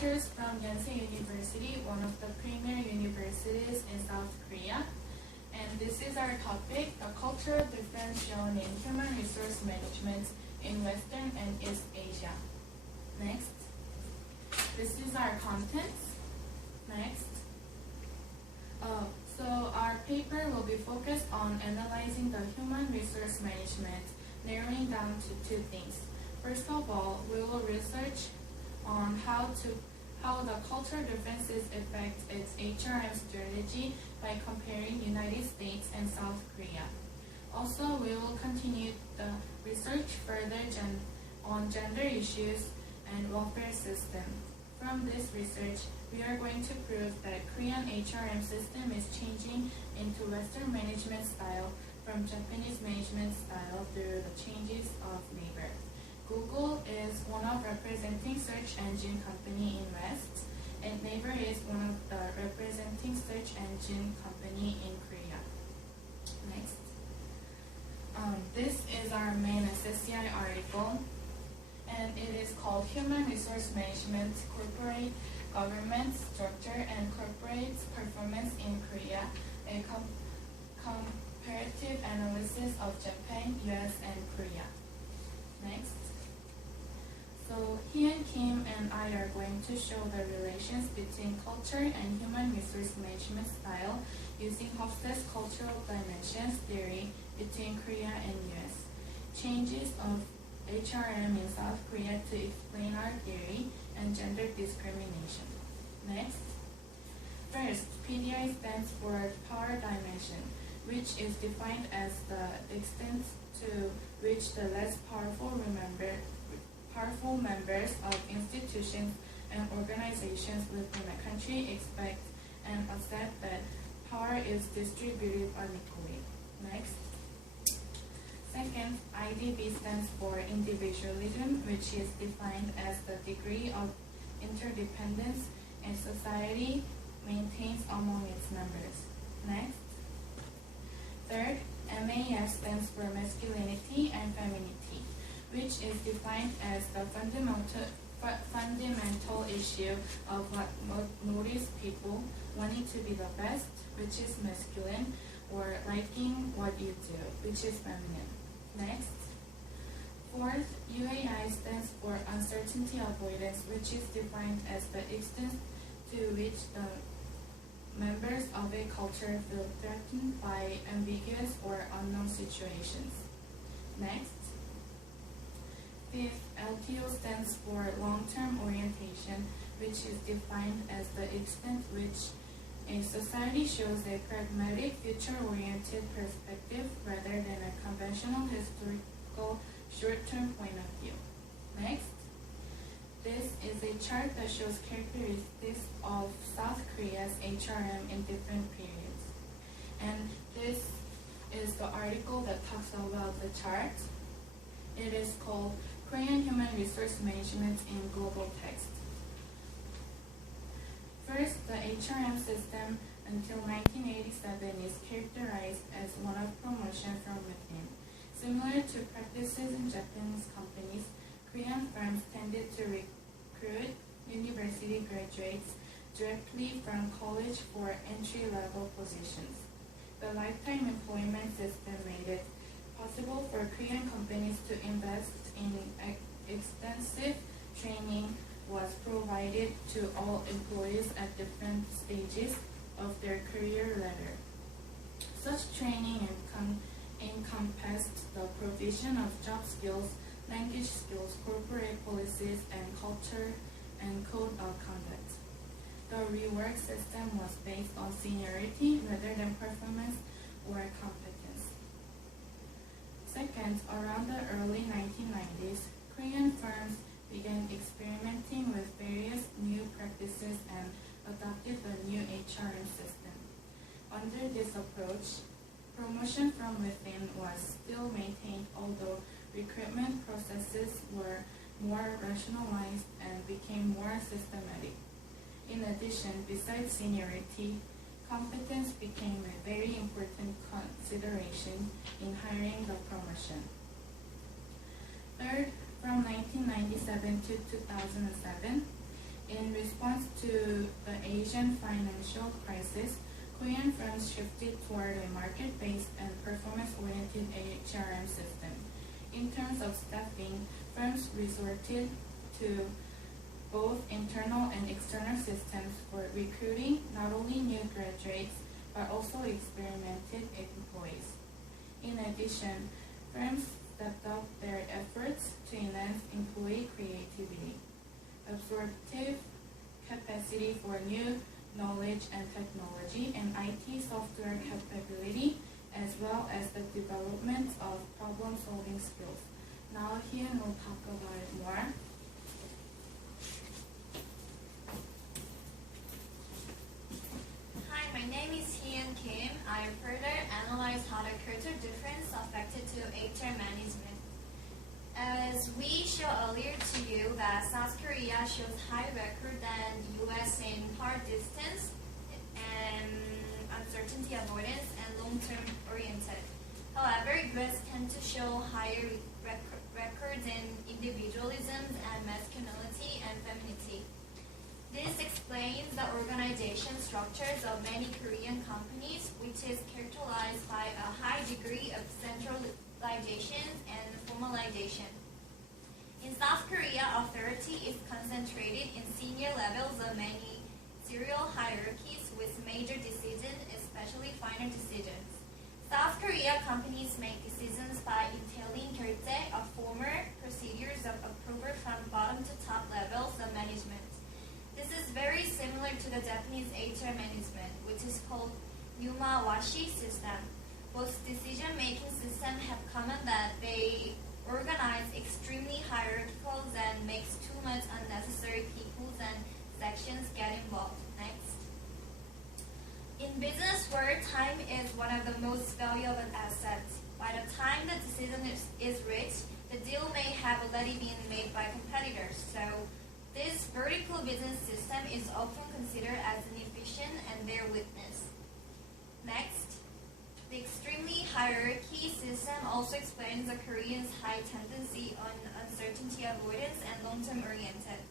researchers from Yonsei University, one of the premier universities in South Korea. And this is our topic, the cultural difference shown in human resource management in Western and East Asia. Next. This is our contents. Next. So our paper will be focused on analyzing the human resource management, narrowing down to two things. First of all, we will research on how the cultural differences affect its HRM strategy by comparing United States and South Korea. Also, we will continue the research further on gender issues and welfare system. From this research, we are going to prove that Korean HRM system is changing into Western management style from Japanese management style through the changes of Naver. Google is one of representing search engine company in West, and Naver is one of the representing search engine company in Korea. Next. This is our main SSCI article, and it is called Human Resource Management, Corporate Government Structure and Corporate Performance in Korea, a comparative analysis of Japan, US, and Korea. Next. So Hyun Kim and I are going to show the relations between culture and human resource management style using Hofstede's cultural dimensions theory between Korea and US. Changes of HRM in South Korea to explain our theory and gender discrimination. Next. First, PDI stands for power dimension, which is defined as the extent to which the less powerful members of institutions and organizations within a country expect and accept that power is distributed unequally. Next. Second, IDB stands for individualism, which is defined as the degree of interdependence a society maintains among its members. Next. Third, MAF stands for masculinity and femininity, which is defined as the fundamental issue of what motivates people wanting to be the best, which is masculine, or liking what you do, which is feminine. Next. Fourth, UAI stands for uncertainty avoidance, which is defined as the extent to which the members of a culture feel threatened by ambiguous or unknown situations. Next. Fifth, LTO stands for long-term orientation, which is defined as the extent which a society shows a pragmatic, future-oriented perspective rather than a conventional historical short-term point of view. Next. This is a chart that shows characteristics of South Korea's HRM in different periods. And this is the article that talks about the chart. It is called Korean Human Resource Management in Global Text. First, the HRM system until 1987 is characterized as one of promotion from within. Similar to practices in Japanese companies, Korean firms tended to recruit university graduates directly from college for entry-level positions. The lifetime employment system made it possible for Korean companies to invest in extensive training was provided to all employees at different stages of their career ladder. Such training encompassed the provision of job skills, language skills, corporate policies, and culture and code of conduct. The rework system was based on seniority rather than performance or competence. Second, around the early 1990s, Korean firms began experimenting with various new practices and adopted the new HRM system. Under this approach, promotion from within was still maintained, although recruitment processes were more rationalized and became more systematic. In addition, besides seniority, competence became a very important consideration in hiring the promotion. Third, from 1997 to 2007, In response to the Asian financial crisis, Korean firms shifted toward a market-based and performance-oriented HRM system. In terms of staffing, firms resorted to both internal and external systems for recruiting not only new graduates but also experimented employees. In addition, firms stepped up their efforts to enhance employee creativity, absorptive capacity for new knowledge and technology, and IT software capability, as well as the development of problem-solving skills. Now Hyun will talk about it more. Hi, my name is Hyun Kim. I further analyze how the culture difference affected to HR management. As we showed earlier to you that South Korea shows higher record than the US in hard distance and uncertainty avoidance and long-term oriented. However, US tend to show higher records in individualism and masculinity and femininity. This explains the organization structures of many Korean companies, which is characterized by a high degree of centralization and formalization. In South Korea, authority is concentrated in senior levels of many serial hierarchies with major decisions, especially final decisions. South Korea companies make decisions by entailing 결제 of former procedures of approval from bottom to top levels of management. This is very similar to the Japanese HR management, which is called Numawashi system. Both decision-making systems have common that they organize extremely hierarchical and makes too much unnecessary peoples and sections get involved. Next. In business where time is one of the most valuable assets, by the time the decision is reached, the deal may have already been made by competitors. So this vertical business system is often considered as inefficient and bear witness. Next. The extremely hierarchy system also explains the Koreans' high tendency on uncertainty avoidance and long-term oriented.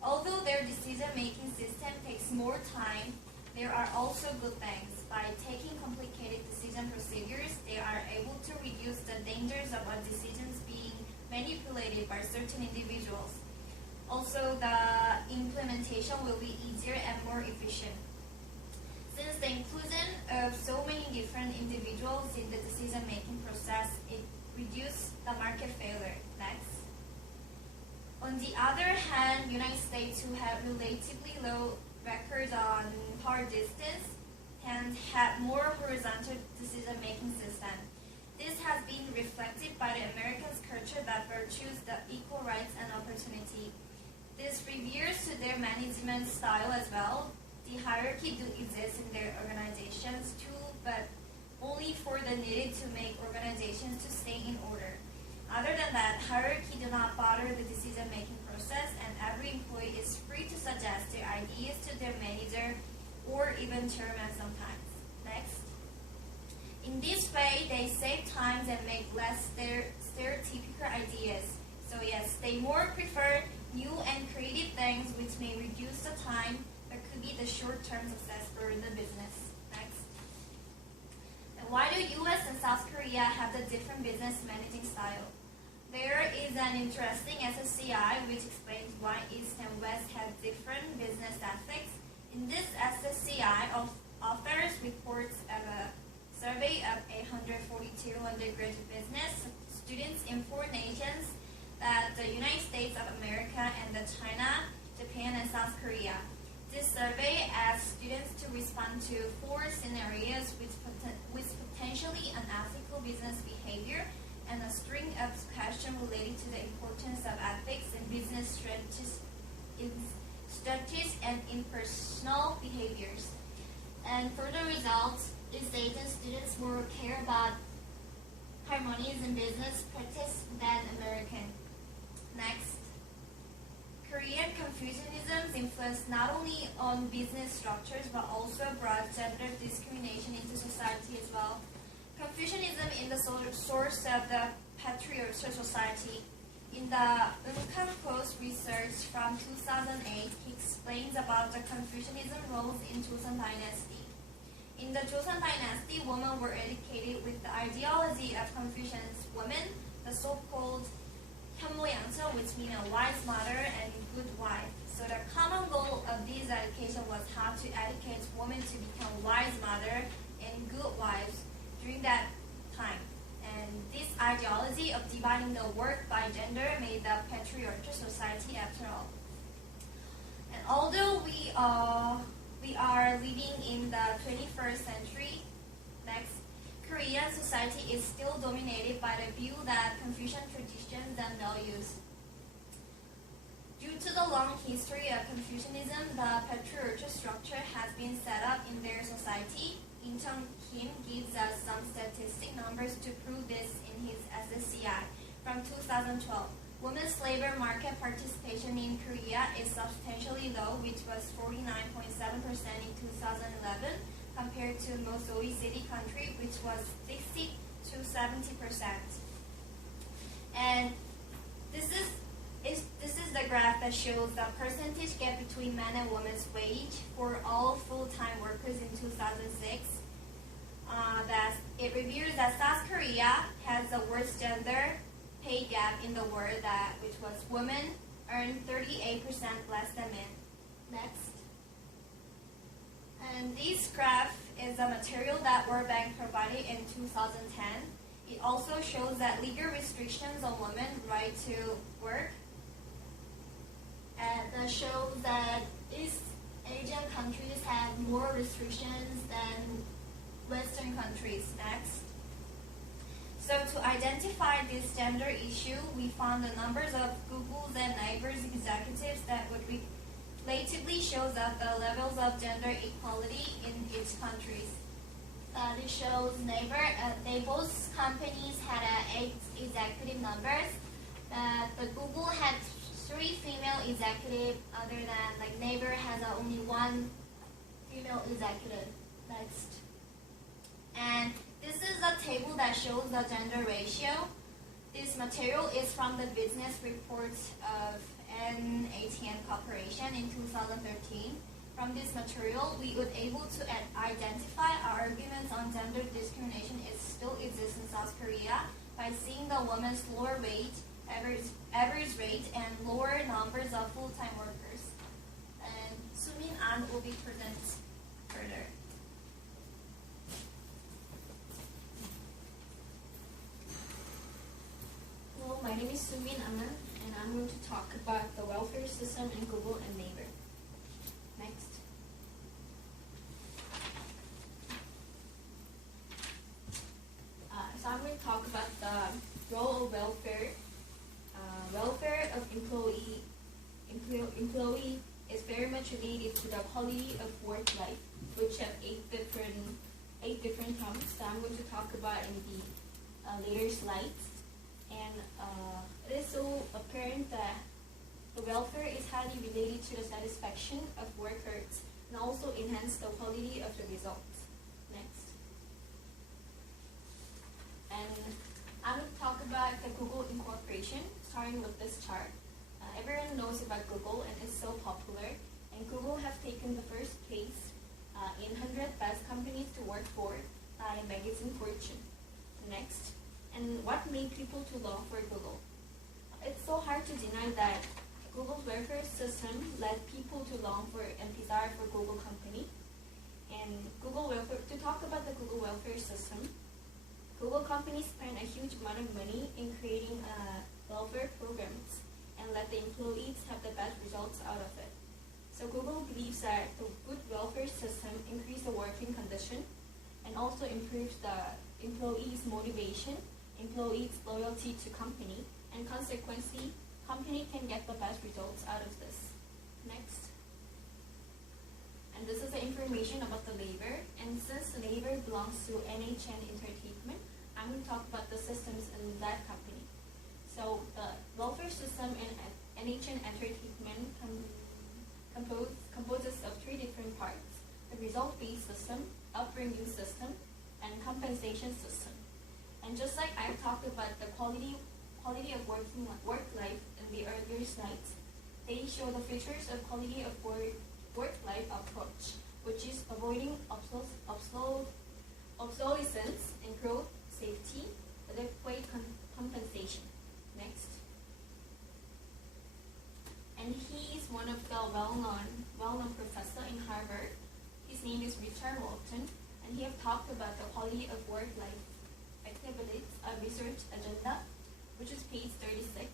Although their decision-making system takes more time, there are also good things. By taking complicated decision procedures, they are able to reduce the dangers of decisions being manipulated by certain individuals. Also, the implementation will be easier and more efficient. Since the inclusion of so many different individuals in the decision-making process, it reduces the market failure. Next. On the other hand, United States, who have relatively low records on hard distance, and have more horizontal decision-making system. This has been reflected by the Americans' culture that virtues the equal rights and opportunity. This reveals to their management style as well. The hierarchy do exist in their organizations too, but only for the needed to make organizations to stay in order. Other than that, hierarchy do not bother the decision-making process, and every employee is free to suggest their ideas to their manager or even chairman sometimes. Next. In this way, they save time and make less stereotypical ideas. So yes, they more prefer new and creative things which may reduce the time but could be the short-term success for the business. Next. And why do US and South Korea have the different business managing style? There is an interesting SSCI which explains why East and West have different business ethics. In this SSCI, authors reports of a survey of 842 undergraduate business students in 4 nations, that the United States of America and the China, Japan, and South Korea. This survey asks students to respond to 4 scenarios with potentially unethical business behavior and a string of questions related to the importance of ethics in business strategies and in personal behaviors. And for the results, is that students more care about harmonies in business practice than American. Next. Korean Confucianism influenced not only on business structures but also brought gender discrimination into society as well. Confucianism is the source of the patriarchal society. In the Post research from 2009, 2008, he explains about the Confucianism roles in Joseon Dynasty. In the Joseon Dynasty, women were educated with the ideology of Confucian's women, the so-called 현모양처, which means a wise mother and good wife. So the common goal of this education was how to educate women to become wise mother and good wives during that time. And this ideology of dividing the work by gender made the patriarchal society after all. And although we are living in the 21st century, next, Korean society is still dominated by the view that Confucian traditions and values. Due to the long history of Confucianism, the patriarchal structure has been set up in their society. Incheon Kim gives us some statistic numbers to prove this in his SSCI from 2012. Women's labor market participation in Korea is substantially low, which was 49.7% in 2011, compared to most OECD countries, which was 60 to 70%. And this is the graph that shows the percentage gap between men and women's wage for all full-time workers in 2006. That it reveals that South Korea has the worst gender pay gap in the world, which was women earn 38% less than men. Next. And this graph is a material that World Bank provided in 2010. It also shows that legal restrictions on women's right to work. And that shows that East Asian countries have more restrictions than Western countries. Next. So to identify this gender issue, we found the numbers of Google's and Naver's executives that would relatively shows up the levels of gender equality in each countries. It shows Naver, they both companies had 8 executive numbers. The Google had 3 female executives, other than Naver has only 1 female executive. Next. And this is a table that shows the gender ratio. This material is from the business reports of HRM Corporation in 2013. From this material, we were able to identify our arguments on gender discrimination still exists in South Korea by seeing the women's lower wage, average rate, and lower numbers of full-time workers. And Sumin An will be presented further. Hello, my name is Sumin An, and I'm going to talk about the welfare system in Google and Naver. Next. So I'm going to talk about the role of welfare. Welfare of employee is very much related to the quality of work life, which have eight different terms that I'm going to talk about in the later slides. And it is so apparent that the welfare is highly related to the satisfaction of workers and also enhance the quality of the results. Next. And I'm going to talk about the Google incorporation, starting with this chart. Everyone knows about Google and it's so popular. And Google have taken the first place in 100 best companies to work for by magazine Fortune. Next. And what made people to long for Google? It's so hard to deny that Google's welfare system led people to long for and desire for Google company. And to talk about the Google welfare system, Google companies spend a huge amount of money in creating welfare programs and let the employees have the best results out of it. So Google believes that the good welfare system increases the working condition and also improves the employees' motivation, employees' loyalty to company, and consequently, company can get the best results out of this. Next. And this is the information about the Naver. And since Naver belongs to NHN Entertainment, I'm going to talk about the systems in that company. So the welfare system in NHN Entertainment composes of 3 different parts: the result-based system, upbringing system, and compensation system. And just like I talked about the quality of work life in the earlier slides, They show the features of quality of work-life approach, which is avoiding obsolescence and growth, safety, adequate compensation. Next. And he is one of the well-known professor in Harvard. His name is Richard Walton, and he have talked about the quality of work-life activities, a research agenda, which is page 36.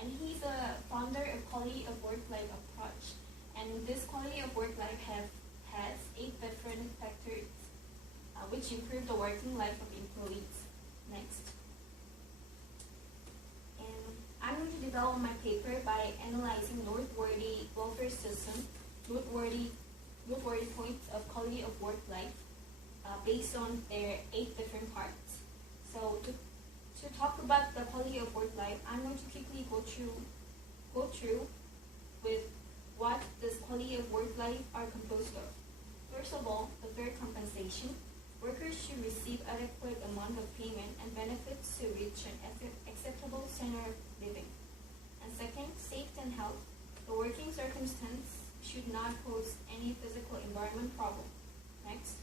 And he's a founder of quality of work-life approach. And this quality of work-life has 8 different factors which improve the working life of employees. Next. And I'm going to develop my paper by analyzing noteworthy welfare system, noteworthy points of quality of work life based on their 8 different parts. So to talk about the quality of work life, I'm going to quickly go through with what this quality of work life are composed of. First of all, the fair compensation. Workers should receive adequate amount of payment and benefits to reach an acceptable standard of living. And second, safety and health. The working circumstance should not pose any physical environment problem. Next.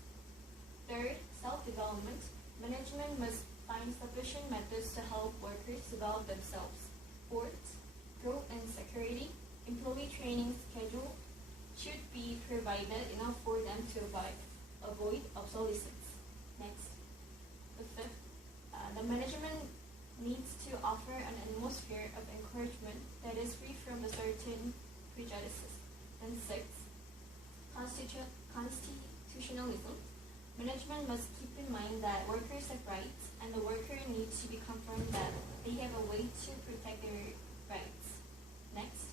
Third, self-development. Management must find sufficient methods to help workers develop themselves. Fourth, growth and security. Employee training schedule should be provided enough for them to avoid obsolescence. Next. The fifth, the management needs to offer an atmosphere of encouragement that is free from a certain prejudices. And sixth, constitutionalism. Management must keep in mind that workers have rights, and the worker needs to be confirmed that they have a way to protect their rights. Next.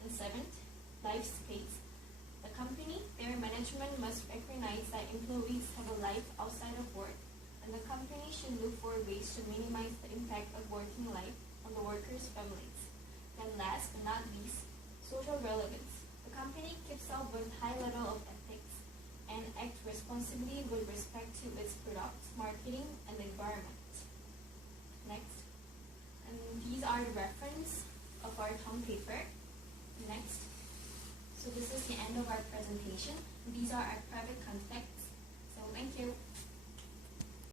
And seventh, life space. The company, their management must recognize that employees have a life outside of work, and the company should look for ways to minimize the impact of working life on the workers' families. Then last but not least, social relevance. The company keeps up with high level of ethics and acts responsibly with respect to its products, marketing, and the environment. Next. And these are the reference of our term paper. Next. So this is the end of our presentation. These are our private contacts. So thank you.